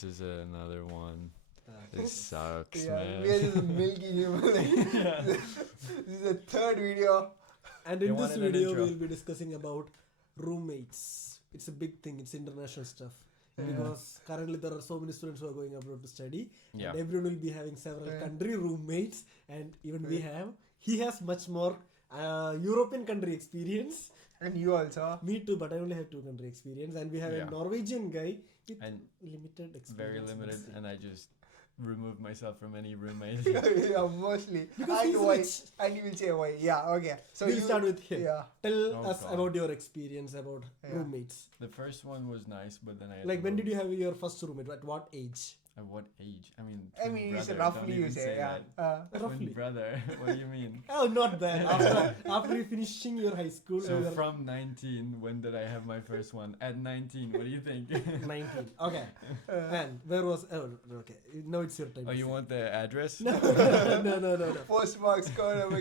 this is another one. This sucks, Yeah, man. we are just milking him. This is the third video. And You in this wanted an video, intro. we'll be discussing about roommates. It's a big thing. It's international stuff. Because currently there are so many students who are going abroad to study. Yeah. And everyone will be having several country roommates. And even he has much more European country experience. And you also. Me too, but I only have 2 country experience. And we have a Norwegian guy with And limited experience. very limited, and I just removed myself from any roommates. Yeah, mostly. Because and he's why? rich. And you will say why. Yeah, okay. So We'll you start with him. Yeah. Tell Oh, us God. about your experience about roommates. The first one was nice, but then I had Like to when move. did you have your first roommate? At what age? At what age? I mean, I mean, twin you say brother, roughly don't you even say, yeah. that. Roughly. Twin brother. What do you mean? Oh, not that. After you finishing your high school, So you were from 19, when did I have my first one? At 19, what do you think? 19. Okay. And where was? Oh, okay. Now it's your time. Oh, you want the address? No. No. Postmarks code.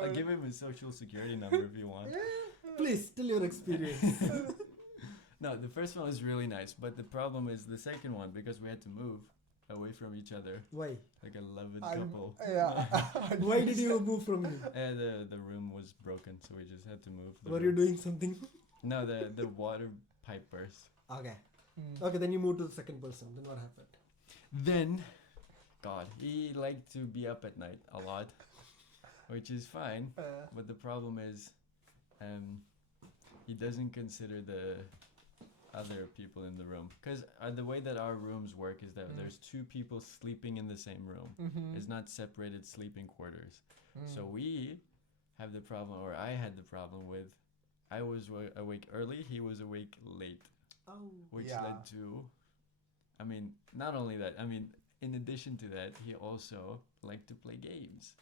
I'll give him his social security number if you want. Please tell your experience. No, the first one was really nice, but the problem is the second one, because we had to move away from each other, Why? like a loved couple. Yeah. Why did you move from him? The room was broken, so we just had to move. Were you doing something? No, the water pipe burst. Okay. Okay, then you moved to the second person. Then what happened? Then, God, he liked to be up at night a lot, which is fine. But the problem is, he doesn't consider the other people in the room. Because the way that our rooms work is that there's 2 people sleeping in the same room. It's not separated sleeping quarters. So we have the problem, or I had the problem with, I was awake early, he was awake late. Oh. Which led to, I mean, not only that, I mean, in addition to that, he also liked to play games,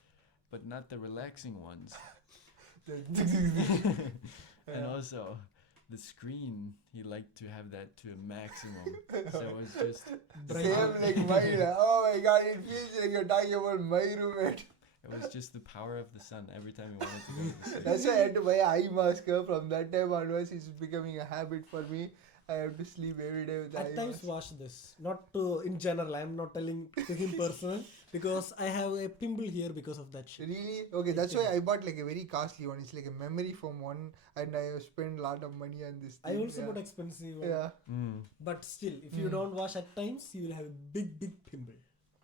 but not the relaxing ones. And also, the screen, he liked to have that to a maximum. So it was just... Same like mine. Oh my god, it feels like you're talking about my roommate. It was just the power of the sun every time he wanted to go to sleep. That's why I had to buy an eye mask. From that time onwards, it's becoming a habit for me. I have to sleep every day with the eye At times mask. watch this. Not to, in general, I'm not telling to him personal. Because I have a pimple here because of that shit. Really? Okay, that's why I bought like a very costly one. It's like a memory foam one, and I have spent a lot of money on this I thing. also bought expensive one. Yeah. But still, if you don't wash at times, you will have a big pimple.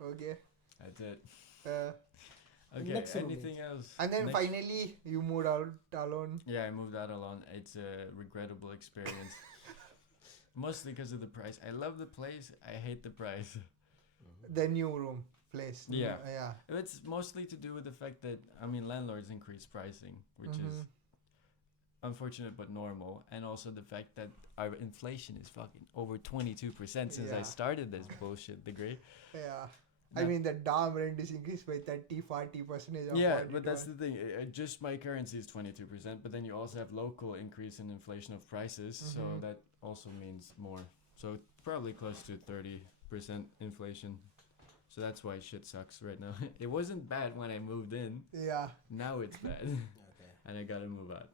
Okay. That's it. And Okay, Next anything else? then Next- finally, you moved out alone. Yeah, I moved out alone. It's a regrettable experience. Mostly because of the price. I love the place. I hate the price. The new room place. Yeah. Yeah. It's mostly to do with the fact that, I mean, landlords increase pricing, which is unfortunate but normal. And also the fact that our inflation is fucking over 22% since I started this bullshit degree. Yeah. I mean, the dorm rent is increased by 30-40%. Yeah, but that's the thing. Just my currency is 22%, but then you also have local increase in inflation of prices, so that also means more. So probably close to 30% inflation. So that's why shit sucks right now. It wasn't bad when I moved in. Yeah. Now it's bad. Okay. And I gotta move out.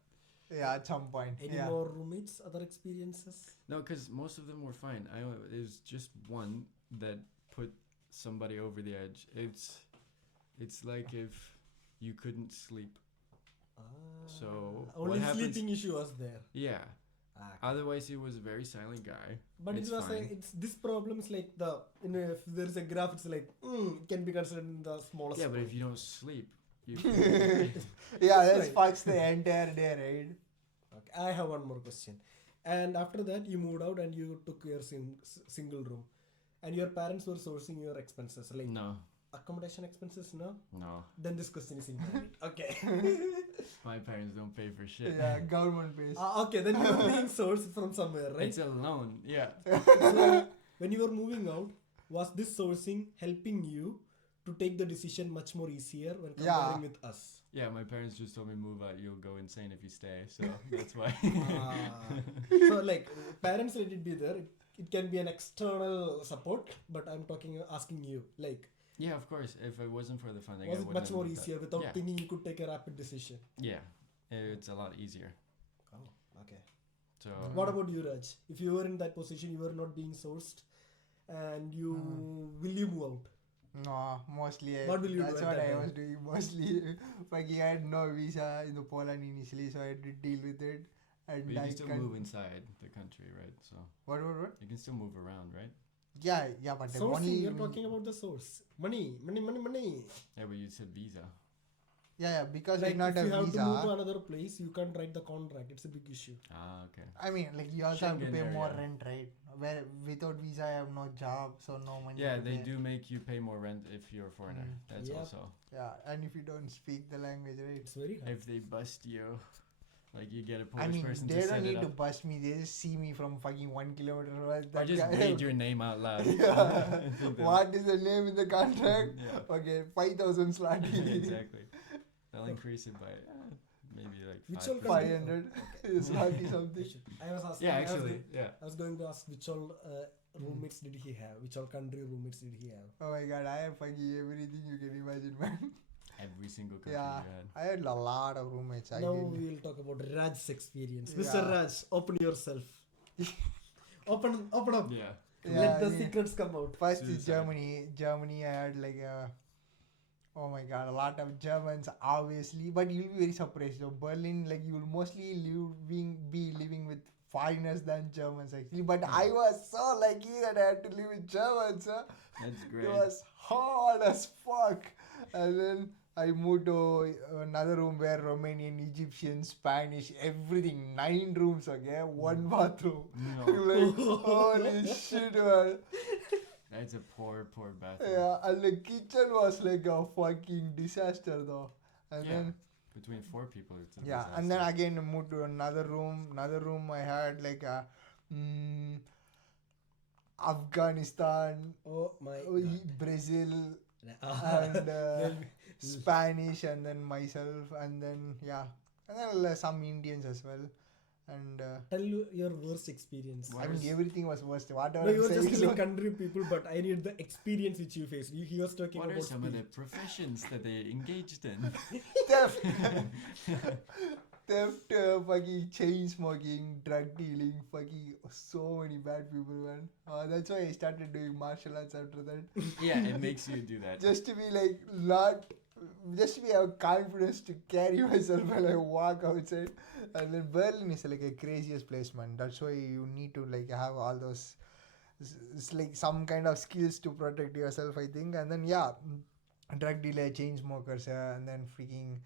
Yeah, at some point. Any more roommates, other experiences? No, because most of them were fine. It was just one that put somebody over the edge. It's like if you couldn't sleep. So only what happens? sleeping issue was there. Yeah. Otherwise, he was a very silent guy. But It's it was fine. it's this problem is like the if there is a graph, it's like it can be considered in the smallest. Yeah, but point. if you don't sleep, you Yeah, That's that's fucks the entire day, right? Okay, I have one more question. And after that, you moved out and you took your single room, and your parents were sourcing your expenses, like no. accommodation expenses. No. No, Then this question is invalid. Okay. my parents don't pay for shit. Yeah, government pays. Okay, then you were being sourced from somewhere, right? It's a loan, yeah. So, when you were moving out, was this sourcing helping you to take the decision much more easier when comparing with us? Yeah, my parents just told me move out, you'll go insane if you stay, so that's why. So like parents let it be there. It can be an external support, but I'm asking you, like, Yeah, of course. If it wasn't for the funding, was I it wouldn't much have more moved out. easier without Yeah. thinking you could take a rapid decision? Yeah, it's a lot easier. Oh, okay. So What about you, Raj? If you were in that position, you were not being sourced, and will you move out? No, mostly What will you do that's at what that I time? was doing. Mostly, like I had no visa in the Poland initially, so I had to deal with it. And But you I can still can't- move inside the country, right? So What? you can still move around, right? Yeah, but the Sourcing, only we are talking about the source. Money. Yeah, but you said visa. yeah, because Like it's not if a you have to move to visa. another place, you can't write the contract. It's a big issue. Ah, okay. I mean, like you also have to Schengen pay more area. rent, right? Where without visa, I have no job, so no money. Yeah, to they pay. do make you pay more rent if you're a foreigner. That's Yep. also. Yeah, and if you don't speak the language, right? It's very hard. If they bust you, like you get a Polish I mean, person they to set don't it need to up. bust me. They just see me from fucking 1 kilometer away. Or That just guy- read your name out loud. Yeah. I think that- What is the name in the contract? Yeah. Okay, 5,000 slotty. Exactly. They'll increase it by maybe like Which all 5%. 500 slotty something. I was asking. Yeah, I was actually, go- yeah. I was going to ask which all roommates did he have? Which all country roommates did he have? Oh my god, I have fucking everything you can imagine, man. Every single country Yeah, you had. I had a lot of roommates. I Now did. we will talk about Raj's experience. Yeah. Mr. Raj, open yourself. open up. Yeah. Yeah, Let the yeah. secrets come out. First is Suicide. Germany. Germany, I had like oh my god, a lot of Germans, obviously. But you'll be very surprised. So Berlin, like you will mostly be living with foreigners than Germans actually. But I was so lucky that I had to live with Germans. That's great. It was hard as fuck. And then I moved to another room where Romanian, Egyptian, Spanish, everything. 9 rooms, okay? 1 bathroom. No. Like, holy shit, man. That's a poor bathroom. Yeah, and the kitchen was like a fucking disaster though. And Yeah. then Between 4 people, it's a yeah, and then disaster. again moved to another room. Another room I had like a Afghanistan, Oh my Brazil, god. and Well, Spanish, and then myself, and then yeah, and then some Indians as well. And Tell you your worst experience. What I mean was- everything was worst. Whatever No, you I'm were just saying. killing country people, but I need the experience which you faced. He was talking What about are some of the spirit. professions that they engaged in? Theft, theft, fucking chain smoking, drug dealing, fucking so many bad people, man. That's why I started doing martial arts after that. Yeah, it makes you do that. Just to be like just to be have confidence to carry myself when I walk outside. And then Berlin is like a craziest place, man. That's why you need to like have all those, it's like some kind of skills to protect yourself, I think. And then yeah, drug dealer, chain smokers, and then freaking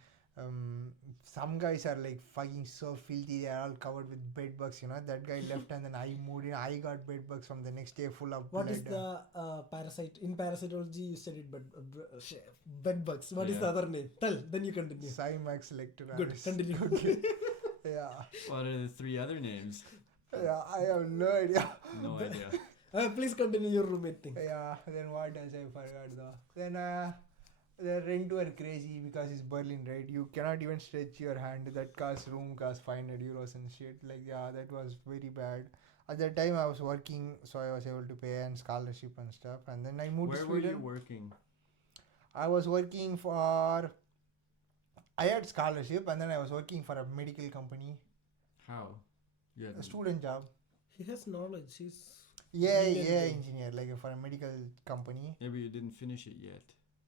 some guys are like fucking so filthy. They are all covered with bed bugs. You know that guy left, and then I moved in. I got bed bugs from the next day, full of What blood. is the parasite? In parasitology, you studied bed bugs. What is the Yeah. other name? Tell, then you continue. Cymax lecturalis. Good, continue. Okay. Yeah. What are the 3 other names? Yeah, I have no idea. No idea. Please continue your roommate thing. Yeah, then what else I forgot though? Then the rent were crazy because it's Berlin, right? You cannot even stretch your hand. That room cost 500 euros and shit. Like, yeah, that was very bad. At that time, I was working, so I was able to pay and scholarship and stuff. And then I moved to Where were Sweden. you working? I was working for. I had scholarship, and then I was working for a medical company, How? Yeah. a student job. He has knowledge. He's Yeah, Brilliant yeah, guy. engineer, like for a medical company. Yeah, but you didn't finish it yet.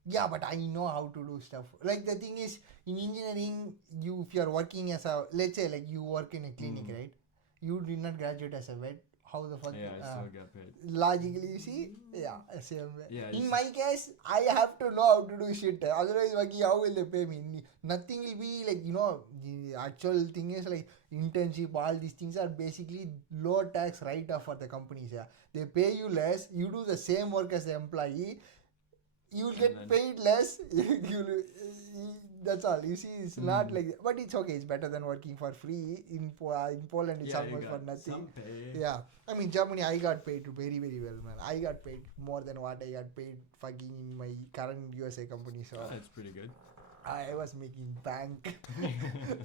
Yeah, but I know how to do stuff. Like the thing is, in engineering, if you are working as a, let's say like you work in a clinic, Mm. right? You did not graduate as a vet. How the fuck? Yeah, I still got paid. Logically, you see, yeah, same way. Yeah, In it's- my case, I have to know how to do shit. Otherwise, like, how will they pay me? Nothing will be like, the actual thing is like internship, all these things are basically low tax write off for the companies. Yeah, they pay you less, you do the same work as the employee, you will And get then- paid less. That's all. You see, it's not like, but it's okay. It's better than working for free in Poland. It's Yeah, you almost for got nothing. some pay. Yeah, I mean Germany, I got paid very very well, man. I got paid more than what I got paid fucking in my current USA company. So Oh, that's pretty good. I was making bank.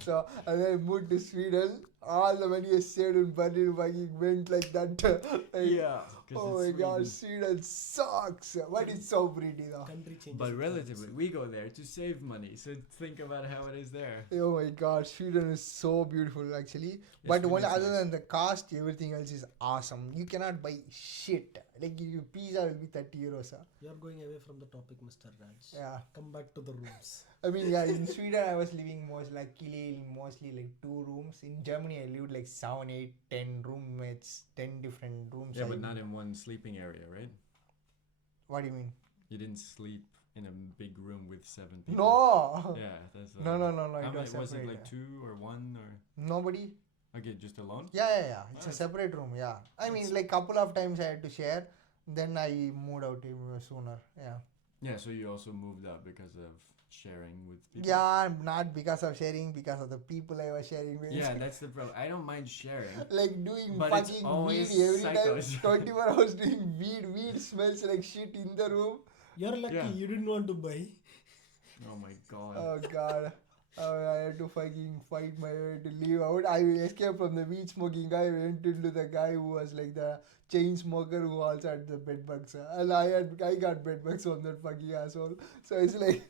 So and then I moved to Sweden. all the money I saved in Berlin fucking went like that. Like, Yeah. 'Cause oh it's my god, Sweden. Sweden sucks. But it's so pretty though. Country changes. But with relatively, currency. we go there to save money. So think about how it is there. Oh my god, Sweden is so beautiful actually. Yeah, But Sweden only is other nice. than the cost, everything else is awesome. You cannot buy shit. Like your pizza will be 30 euros. You are going away from the topic, Mr. Raj. Yeah. Come back to the rooms. I mean, yeah, in Sweden I was living mostly like 2 rooms. In Germany I lived like 7, 8, 10 roommates, 10 different rooms. Yeah, but not in one sleeping area, right? What do you mean? You didn't sleep in a big room with 7 people. No. Yeah, that's. No. How It many, was was it separate. like 2 or 1 or? Nobody. Okay, just alone. Yeah. It's a Nice. separate room. Yeah. I mean, like couple of times I had to share. Then I moved out sooner. Yeah. Yeah, so you also moved out because of sharing with people. Yeah, not because of sharing, because of the people I was sharing with. Yeah, that's the problem. I don't mind sharing. Like doing But it's fucking always weed every psychos. time. 24 hours doing weed. Weed smells like shit in the room. You're lucky Yeah. you didn't want to buy. Oh my god. Oh god. I had to fucking fight my way to leave out. I escaped from the weed smoking guy. Went into the guy who was like the chain smoker who also had the bed bugs. And I got bed bugs from that fucking asshole. So it's like,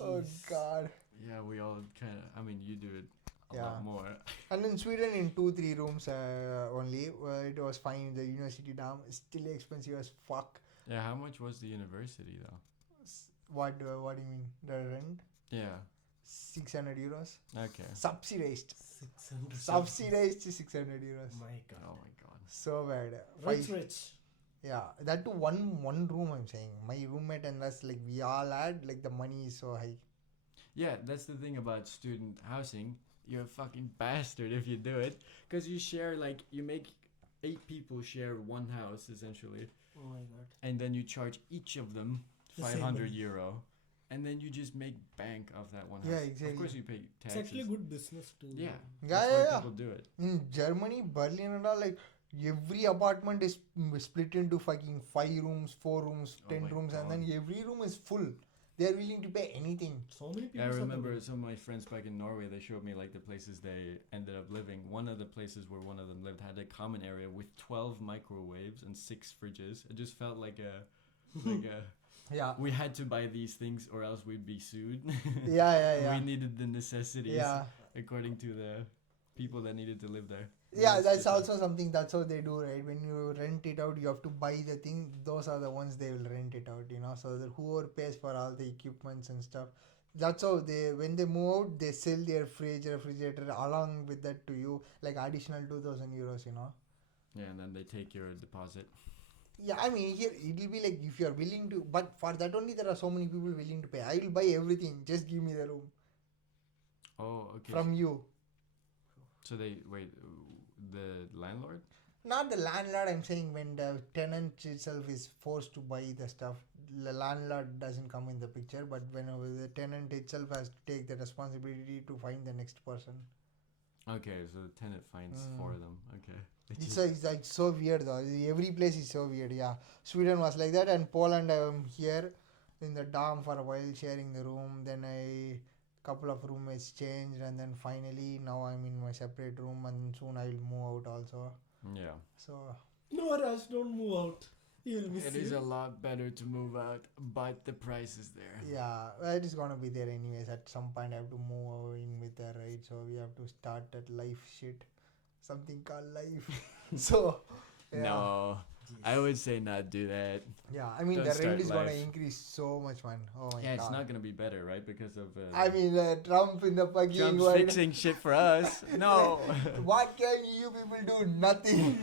oh Jeez. god. Yeah, we all kind of. I mean, you do it a Yeah. lot more. And in Sweden, in 2-3 rooms only, it was fine. The university dorm is still expensive as fuck. Yeah, how much was the university though? What do you mean? The rent? Yeah. 600 euros. Okay. Subsidized. 600. Subsidized 600 euros. My god. Oh my god. So bad. Rich. Yeah, that too one room. I'm saying my roommate and us, like we all had, like the money is so high. Yeah, that's the thing about student housing. You're a fucking bastard if you do it, because you share you make 8 people share one house essentially, Oh my god. and then you charge each of them The same 500 money. euro, and then you just make bank of that one house. Yeah, Of exactly. course you pay It's taxes. actually good business too. Yeah. Yeah, That's why yeah. people do it. In Germany, Berlin and all, like every apartment is split into fucking 5 rooms, 4 rooms, Oh 10 my rooms, and God. then every room is full. They are willing to pay anything. So many people. I suffer. remember some of my friends back in Norway. They showed me like the places they ended up living. One of the places where one of them lived had a common area with 12 microwaves and 6 fridges. It just felt like a Yeah. we had to buy these things or else we'd be sued. Yeah. We needed the necessities Yeah. according to the people that needed to live there. Yeah, It's that's different. also something. That's how they do, right? When you rent it out, you have to buy the thing. Those are the ones they will rent it out, So that whoever pays for all the equipments and stuff. That's how when they move out, they sell their refrigerator along with that to you, like additional 2,000 euros, Yeah, and then they take your deposit. Yeah, I mean, here it will be like if you are willing to, but for that only there are so many people willing to pay. I will buy everything. Just give me the room Oh, okay. from you. So they wait, the landlord? Not the landlord, I'm saying when the tenant itself is forced to buy the stuff, the landlord doesn't come in the picture, but whenever the tenant itself has to take the responsibility to find the next person. Okay, so the tenant finds for them. Okay. They It's like so weird though. Every place is so weird, yeah. Sweden was like that, and Poland, I'm here in the dorm for a while sharing the room. Then couple of roommates changed, and then finally now I'm in my separate room, and soon I will move out also. Yeah. So No, Raj, don't move out. He'll miss It you. is a lot better to move out, but the price is there. yeah, it is gonna be there anyways. At some point, I have to move in with her, right? So we have to start that life shit, something called life. So yeah. No, I would say not do that. Yeah, I mean Don't the start rent is gonna life. increase so much, man. Oh my Yeah, god. it's not gonna be better, right? Because of I mean, Trump in the fucking Trump's world. fixing shit for us. No. What can you people do? Nothing.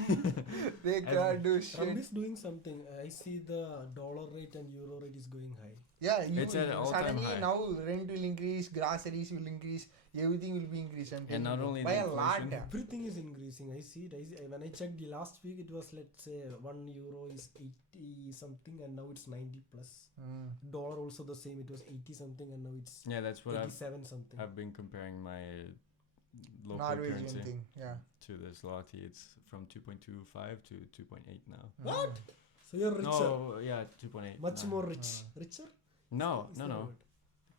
They can't do Trump shit. is doing something. I see the dollar rate and euro rate is going high. Yeah, It's at an all-time suddenly high. now rent will increase, groceries will increase, everything will be increased, And not only by the a lot. inflation. Everything is increasing. I see it. When I checked the last week, it was, let's say, 1 euro is 80 something, and now it's 90 plus. Dollar also the same. It was 80 something, and now it's Yeah, that's what 87 something. I've been comparing my local Norwegian currency thing, yeah. to the zloty. It's from 2.25 to 2.8 now. What? So you're richer. No, yeah, 2.8. Much now. more rich. Richer? No, Is no, that no. word?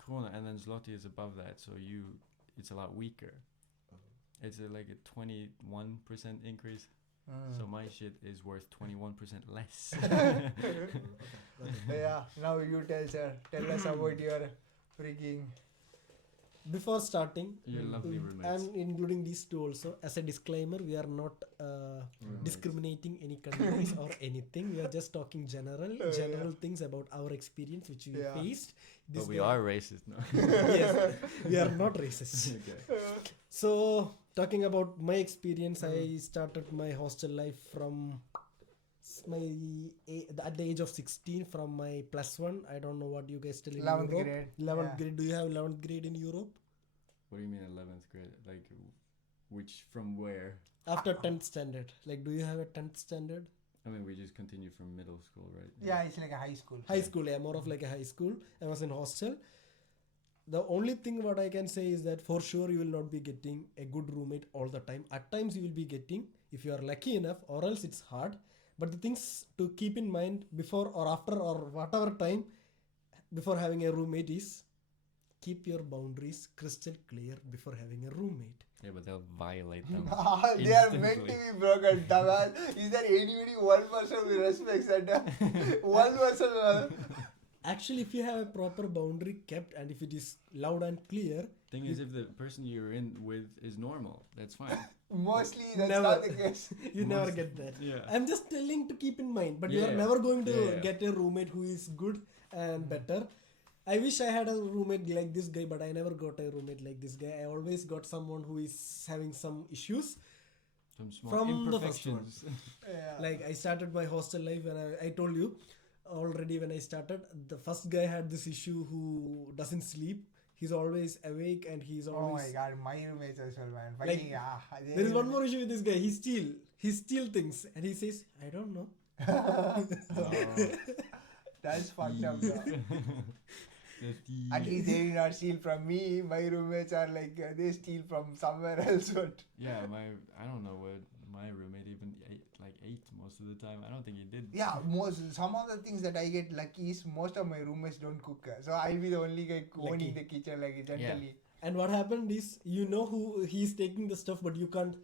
Krona, and then zloty is above that, so it's a lot weaker. it's like a 21% increase. So my shit is worth 21% less. Yeah, now you tell us about your freaking. Before starting, Your lovely roommates. and including these two also, as a disclaimer, we are not discriminating any countries or anything. We are just talking general things about our experience which we faced. But we are racist, no? Yes, we are not racist. Okay. So, talking about my experience, I started my hostel life from at the age of 16, from my +1. I don't know what you guys tell in 11th Europe. grade. 11th grade. Do you have 11th grade in Europe? What do you mean 11th grade? Like, which, from where? After 10th standard. Like, do you have a 10th standard? I mean, we just continue from middle school, right? Yeah, it's like a high school. High school, yeah, more of like a high school. I was in hostel. The only thing what I can say is that for sure you will not be getting a good roommate all the time. At times you will be getting, if you are lucky enough, or else it's hard. But the things to keep in mind before or after or whatever time before having a roommate is keep your boundaries crystal clear before having a roommate. Yeah, but they'll violate them. They are meant to be broken, dumbass. Is there anybody, one person who respects that? One person. Actually, if you have a proper boundary kept and if it is loud and clear. Thing is, if the person you're in with is normal, that's fine. Mostly that's Never. not the case. You never get that. Yeah. I'm just telling to keep in mind, but you are Yeah. never going to Yeah. get a roommate who is good and better. I wish I had a roommate like this guy, but I never got a roommate like this guy. I always got someone who is having some issues. Some small From the first imperfections. Yeah. Like I started my hostel life when I told you already when I started, the first guy had this issue who doesn't sleep. He's always awake and he's Oh always... my god, my roommates as well, man. Like, Fucking, there is one more issue with this guy. He steal things and he says, I don't know. That's fucked up, bro. The At least they did not steal from me. My roommates are like, they steal from somewhere else. But Yeah, I don't know what my roommate even ate most of the time. I don't think he did. yeah, some of the things that I get lucky is most of my roommates don't cook. So I'll be the only guy owning the kitchen like gently. And what happened is, you know who he's taking the stuff, but you can't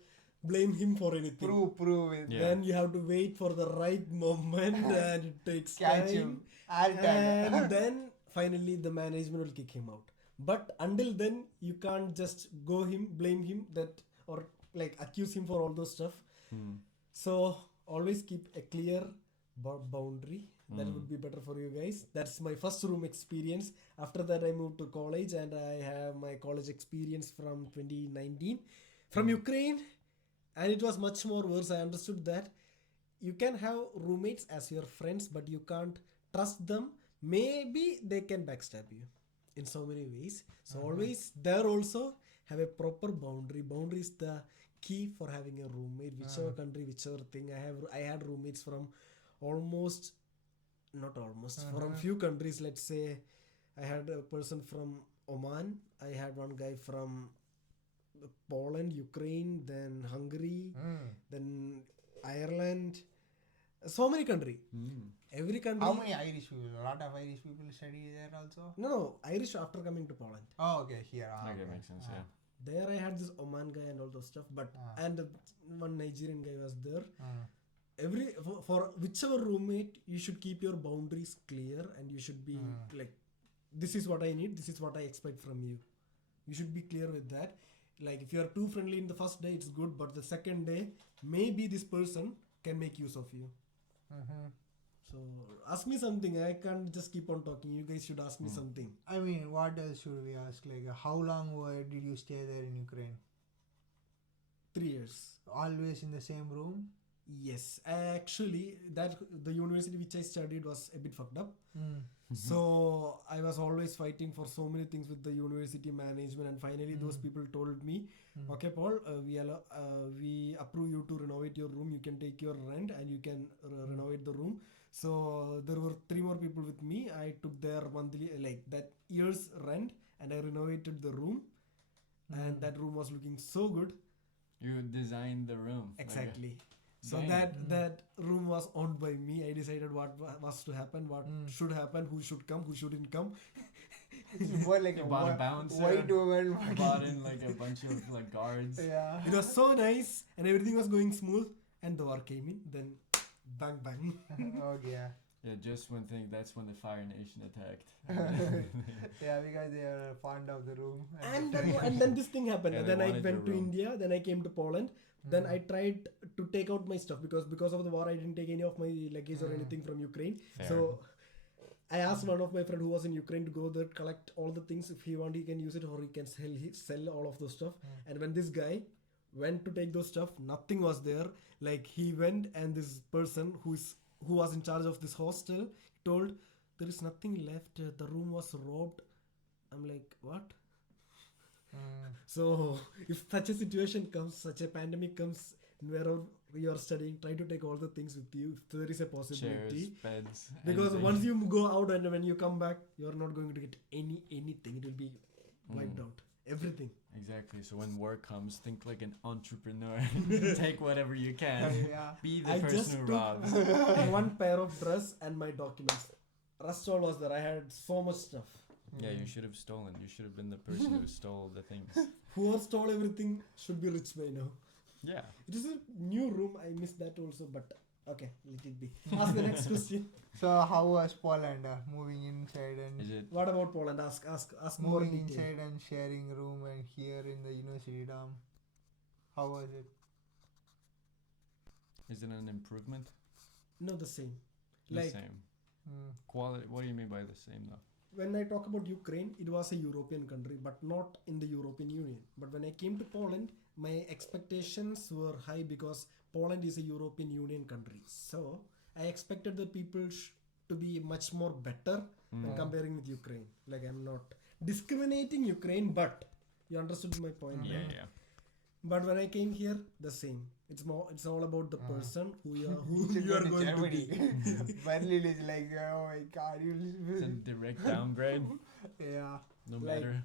blame him for anything. Prove it. Yeah. Then you have to wait for the right moment and it takes Catch time. him. I'll tell And then finally the management will kick him out. But until then, you can't just blame him or like accuse him for all those stuff. So always keep a clear boundary. That would be better for you guys. That's my first room experience. After that, I moved to college and I have my college experience from 2019 from Ukraine. And it was much more worse. I understood that you can have roommates as your friends, but you can't trust them. Maybe they can backstab you in so many ways. So always there also have a proper boundary. Boundary is the key for having a roommate, whichever country, whichever thing. I had roommates from from few countries. Let's say I had a person from Oman. I had one guy from Poland, Ukraine, then Hungary, then Ireland. So many countries. Every country. How many Irish people? A lot of Irish people study there also? No, Irish after coming to Poland. Oh, okay. Here. Okay, makes sense, yeah. There I had this Oman guy and all those stuff, but and one Nigerian guy was there. For whichever roommate, you should keep your boundaries clear and you should be like, this is what I need, this is what I expect from you. You should be clear with that. Like if you are too friendly in the first day, it's good, but the second day, maybe this person can make use of you. So ask me something. I can't just keep on talking. You guys should ask me something. I mean, what else should we ask? Like, how long did you stay there in Ukraine? 3 years. Always in the same room? Yes. Actually, the university which I studied was a bit fucked up. So I was always fighting for so many things with the university management, and finally those people told me, okay, Paul, we approve you to renovate your room. You can take your rent and you can renovate the room. So there were 3 more people with me. I took their monthly, like that year's rent, and I renovated the room. And that room was looking so good. You designed the room. Exactly. So Damn. that room was owned by me. I decided what was to happen, what should happen, who should come, who shouldn't come. It's more like They a bought a bouncer. white woman. Bought in like a bunch of like guards. Yeah. It was so nice and everything was going smooth and the war came in. Then bang bang. Okay, yeah. Yeah, just one thing. That's when the Fire Nation attacked. Yeah, because they are fond of the room. and then this thing happened. Yeah, And they then I wanted went to your room. India. Then I came to Poland. Then I tried to take out my stuff because of the war I didn't take any of my luggage or anything from Ukraine. Fair. So I asked one of my friend who was in Ukraine to go there, collect all the things. If he want, he can use it, or he can sell all of those stuff. And when this guy went to take those stuff, nothing was there. Like he went, and this person who was in charge of this hostel told there is nothing left. The room was robbed. I'm like, what? So if such a situation comes, such a pandemic comes, wherever you are studying, try to take all the things with you if there is a possibility. Chairs, beds. Because anything. once you go out and when you come back, you are not going to get anything. It will be wiped out. Everything. Exactly. So when war comes, think like an entrepreneur. Take whatever you can. Yeah. Be the I person just who took robs. one pair of dress and my documents. Rest all was there. I had so much stuff. Yeah, you should have stolen. You should have been the person who stole the things. Whoever stole everything should be rich by now. Yeah. It is a new room. I missed that also, but okay, let it be. Ask the next question. So how was Poland moving inside Is and it? What about Poland? Ask more in moving detail. inside and sharing room and here in the university dorm? How was it? Is it an improvement? No, the same. The Like same. Quality. What do you mean by the same though? when I talk about Ukraine, it was a European country, but not in the European Union. But when I came to Poland, my expectations were high because Poland is a European Union country. So I expected the people to be much more better when comparing with Ukraine. Like I'm not discriminating Ukraine, but you understood my point. Yeah, right? yeah. But when I came here, the same. It's all about the person who you should are go to going to Germany. be. Berlin is like, oh my god, It's a direct downgrade. yeah. No Like matter.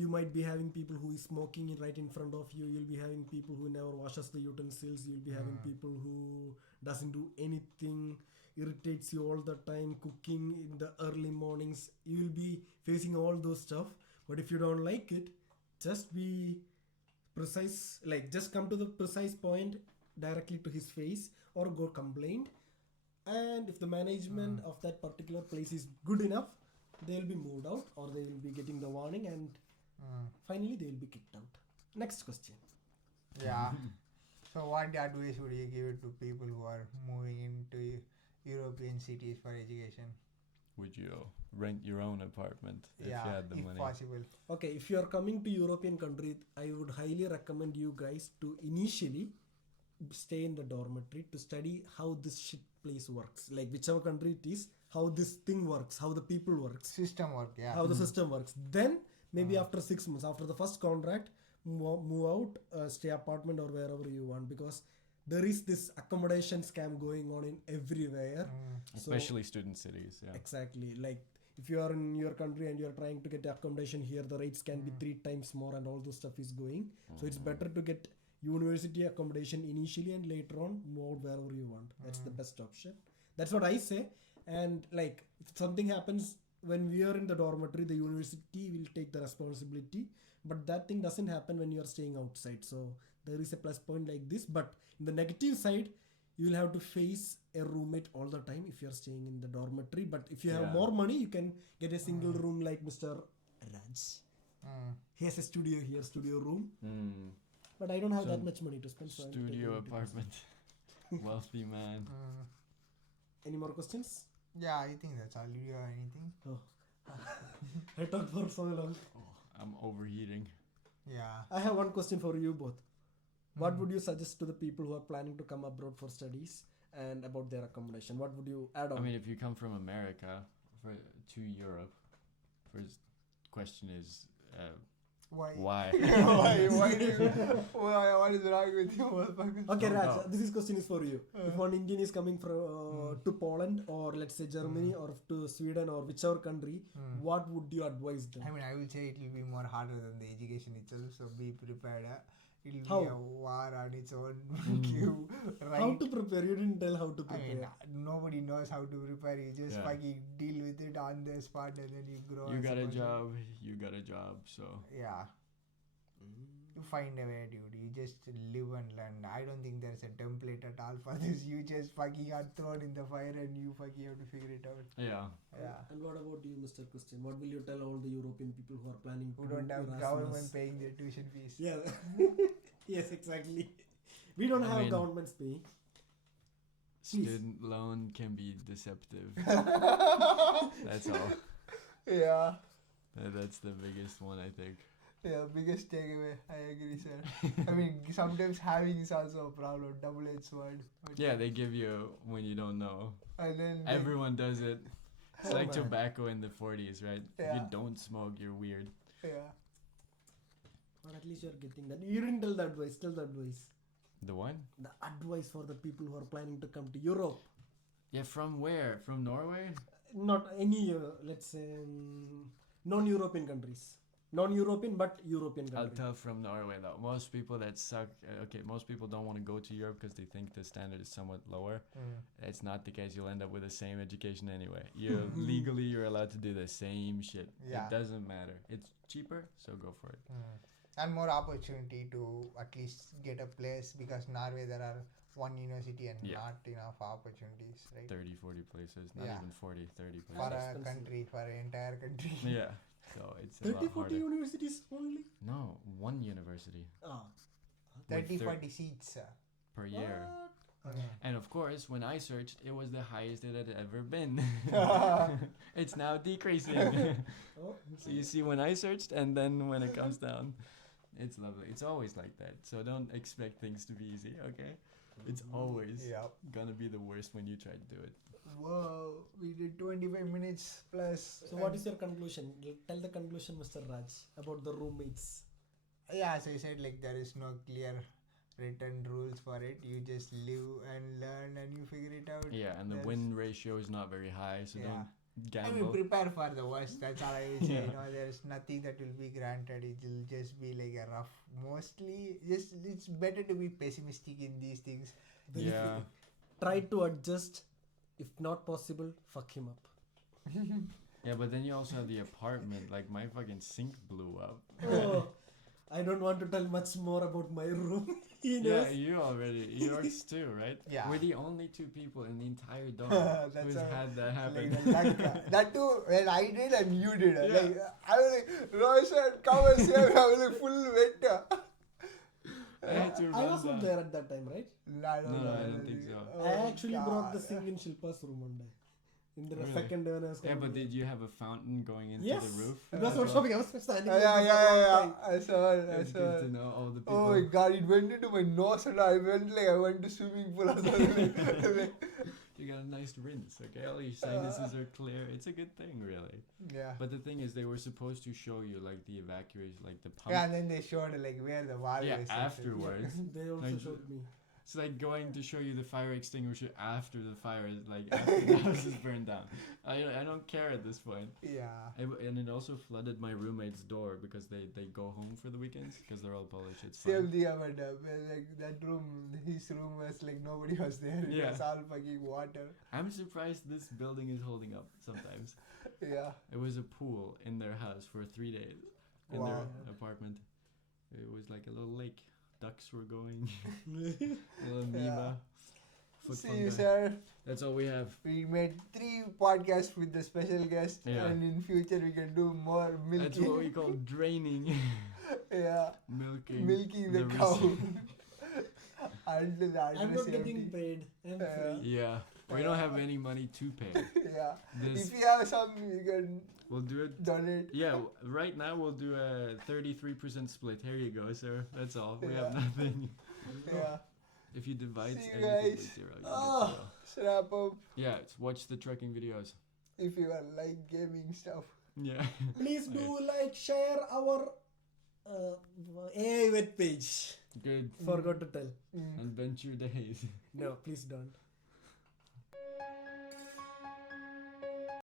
you might be having people who is smoking right in front of you. You'll be having people who never washes the utensils. You'll be having people who doesn't do anything, irritates you all the time, cooking in the early mornings. You'll be facing all those stuff. But if you don't like it, just be precise. Like just come to the precise point directly to his face or go complain. And if the management of that particular place is good enough, they will be moved out or they will be getting the warning and finally they will be kicked out. Next question. Yeah. So what advice would you give to people who are moving into European cities for education? Would you rent your own apartment if Yeah, you had the if money? possible. Okay, if you are coming to European country, I would highly recommend you guys to initially stay in the dormitory to study how this shit place works. Like whichever country it is, how this thing works, how the people works, System work, yeah. how the system works. Then maybe after 6 months, after the first contract, move out, stay apartment or wherever you want, because there is this accommodation scam going on in everywhere. So- Especially student cities. Yeah. Exactly. Like if you are in your country and you are trying to get accommodation here, the rates can be 3 times more and all those stuff is going. So it's better to get university accommodation initially and later on move out wherever you want. That's the best option. That's what I say. And like if something happens when we are in the dormitory, the university will take the responsibility. But that thing doesn't happen when you are staying outside. So there is a plus point like this. But in the negative side, you will have to face a roommate all the time if you are staying in the dormitory. But if you have more money, you can get a single room like Mr. Raj. He has a studio here, studio room. But I don't have that much money to spend. So I'm taking Studio it. apartment. Wealthy man. Any more questions? Yeah, I think that's all. Do you have anything? Oh. I talked for so long. I'm overheating. Yeah. I have one question for you both. What would you suggest to the people who are planning to come abroad for studies and about their accommodation? What would you add on? I mean, if you come from America to Europe, first question is Why? why? What is wrong with you, motherfucker? Okay, No, Raj, no. this is question is for you. If one Indian is coming from to Poland or let's say Germany or to Sweden or whichever country, what would you advise them? I mean, I will say it will be more harder than the education itself, so be prepared. it'll How? be a war on its own. Right? How to prepare? You didn't tell how to I mean, prepare. nobody knows how to prepare. You just Yeah. fucking deal with it on the spot, and then you grow. You as got a person. job. You got a job. So Yeah. You find a way, dude. You just live and learn. I don't think there's a template at all for this. You just fucking are thrown in the fire and you fucking have to figure it out. yeah. Yeah. And what about you, Mr. Christian? What will you tell all the European people who are planning Who to don't do have Erasmus? government paying their tuition fees. Yeah. Yes, exactly. We don't I have mean- governments paying. Student loan can be deceptive. That's all. Yeah. That's the biggest one, I think. Yeah, biggest takeaway. I agree, sir. I mean, sometimes having is also a problem. Double-edged sword. But- Yeah, they give you when you don't know. And then Everyone does it. It's Oh, like man. tobacco in the 40s, right? If you Yeah. don't smoke, you're weird. Yeah. But at least you're getting that. You didn't tell the advice. Tell the advice. The one? The advice for the people who are planning to come to Europe. Yeah, from where? From Norway? Not any, let's say, non-European countries. Non-European, but European I'll countries. tell from Norway though. Most people that suck. Okay, most people don't want to go to Europe because they think the standard is somewhat lower. It's not the case. You'll end up with the same education anyway. You're legally you're allowed to do the same shit. Yeah. It doesn't matter. It's cheaper, so go for it. And more opportunity to at least get a place because Norway there are one university and Yeah. not enough opportunities, right? 30, 40 places. Not Yeah. even 40, 30 For places. a expensive. country, for an entire country. Yeah. So it's a 30, lot 40 harder. universities only? No, one university Ah. 30, With 40 seats. per year. What? And of course, when I searched, it was the highest it had ever been. It's now decreasing. Oh, So you see when I searched and then when it comes down, it's lovely. It's always like that. So don't expect things to be easy, okay? It's always Yep. gonna be the worst when you try to do it. Whoa, we did 25 minutes plus. So what is your conclusion? Tell the conclusion, Mr. Raj, about the roommates. Yeah, as I said, like there is no clear written rules for it. You just live and learn and you figure it out. Yeah, and the There's- win ratio is not very high, so Yeah. don't I mean, gamble. prepare for the worst. That's all I will say. Yeah. You know, there's nothing that will be granted. It will just be like a rough. Mostly, just it's better to be pessimistic in these things. Yeah. Try to adjust. If not possible, fuck him up. Yeah, but then you also have the apartment. Like my fucking sink blew up. Oh, I don't want to tell much more about my room. He Yeah, knows. you already. Yours too, right? Yeah. We're the only two people in the entire dome That's who's how- had that happen. Like that too. When I did and you did. Yeah. Like I was like, Roshan, come and save. I was like full wet. I had to I run wasn't down. there at that time, right? No, I don't think so. Oh, I actually broke the God. sink in Shilpa's room one day. In the Really? second day when I was Yeah, coming but here. did you have a fountain going into Yes. the roof? It was as not well? shopping. I was standing. Yeah, there yeah, for a yeah, long yeah. I saw it. I It's saw good it. to know all the people. Oh my god, it went into my nose and I went like I went to swimming pool or something. Like, You got a nice rinse, okay? All your sinuses are clear. It's a good thing, really. yeah. But the thing is, they were supposed to show you like the evacuation, like the pump. Yeah, and then they showed like where the valve Yeah, is. afterwards. They also Like- showed me. It's like going to show you the fire extinguisher after the fire is like after the house is burned down. I don't care at this point. Yeah. And it also flooded my roommate's door because they go home for the weekends because they're all Polish. It's Same fine. thing happened. Like that room, his room was like nobody was there. It Yeah. was all fucking water. I'm surprised this building is holding up sometimes. Yeah. It was a pool in their house for 3 days in Wow. their apartment. It was like a little lake. Ducks were going. A little Yeah. amoeba. Foot See you, fungi. sir. That's all we have. We made 3 podcasts with the special guest, Yeah. and in future we can do more milking. That's what we call draining. Yeah. Milking The cow. receipt. Until the I'm address not getting empty. paid. I'm Yeah. free. Yeah. We don't have any money to pay. Yeah. This If you have some, you can we'll do it. donate. Yeah, right now we'll do a 33% split. Here you go, sir. That's all. We have Yeah. nothing. Yeah. If you divide See you anything guys. with 0, you Oh. get 0. Wrap up Yeah, watch the trucking videos. if you are like gaming stuff. Yeah. Please do like, share our AI web page. Good. Forgot to tell. Mm. Adventure days. No, please don't.